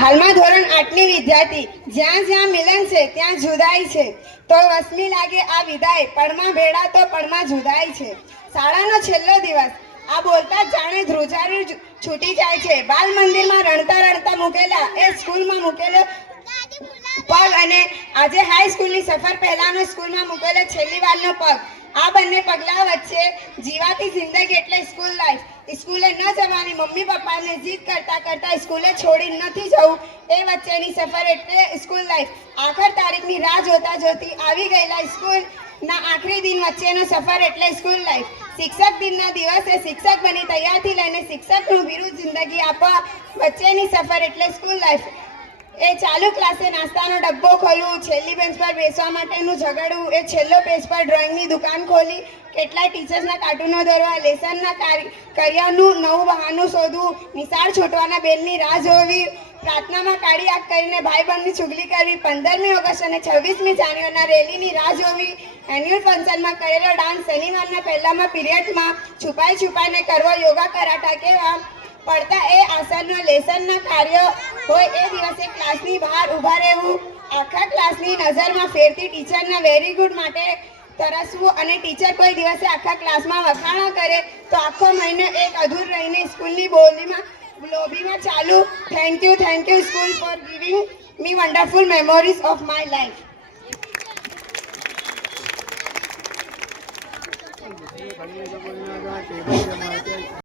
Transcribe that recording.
હાલમાં ધોરણ આઠની વિદ્યાર્થી જ્યાં જ્યાં મિલન છે, ત્યાં જુદાઈ છે. તો વસમી લાગે આ વિદાય પળમાં ભેળા તો પળમાં જુદાઈ છે. શાળાનો છેલ્લો દિવસ. આ બોલતા જાણે ધ્રુજારી છૂટી જાય છે. બાલ મંદિરમાં રણતા રણતા મૂકેલા, એ સ્કૂલમાં મૂકેલો પગ અને આજે હાઈ સ્કૂલની સફર પહેલાનો સ્કૂલમાં મૂકેલો છેલ્લી વારનો પગ. આ બંને પગલા વચ્ચે જીવાતી જિંદગી એટલે સ્કૂલ લાઈફ સ્કૂલે ન જવાની મમ્મી પપ્પાને જીદ કરતા કરતા સ્કૂલે છોડી નથી જવું. એ વચ્ચેની સફર એટલે સ્કૂલ લાઈફ આખર તારીખની રાહ જોતા જોતી આવી ગયેલા સ્કૂલ ના આખરી દિન વચ્ચેનો સફર એટલે સ્કૂલ લાઈફ શિક્ષક દિનના દિવસે શિક્ષક બની તૈયારથી લઈને શિક્ષકનું વિરુદ્ધ જિંદગી આપવા વચ્ચેની સફર એટલે સ્કૂલ લાઈફ એ ચાલુ ક્લાસે નાસ્તાનો ડબ્બો ખોલવું છેલ્લી બેન્ચ પર બેસવા માટેનું ઝઘડવું એ છેલ્લો પેજ પર ડ્રોઈંગની દુકાન ખોલી, કેટલાય ટીચર્સના કાર્ટૂનો દોરવા, લેસનના કાર્ય- કર્યાનું નવું બહાનું શોધવું, નિશાળ છૂટવાના બેલની રાહ જોવી, પ્રાર્થનામાં કાળી આગ કરીને ભાઈબંધની ચુગલી કરવી, પંદરમી ઓગસ્ટ અને છવ્વીસમી જાન્યુઆરીના રેલીની રાહ જોવી, એન્યુઅલ ફંક્શનમાં કરેલો ડાન્સ શનિવારના પહેલામાં પીરિયડમાં છુપાઈ છુપાઈને કરવો, યોગા, કરાટા કેવા, પડતા એ આસનનો, લેસનના કાર્ય હોય એ દિવસે ક્લાસની બહાર ઊભા રહેવું, આખા ક્લાસની નજરમાં ફેરતી ટીચરના વેરી ગુડ માટે તરસવું અને ટીચર કોઈ દિવસે આખા ક્લાસમાં વખાણા કરે તો આખો મહિનો એક અધૂર રહીને સ્કૂલની બોલીમાં લોબીમાં ચાલુ. Thank you thank you school for giving me wonderful memories of my life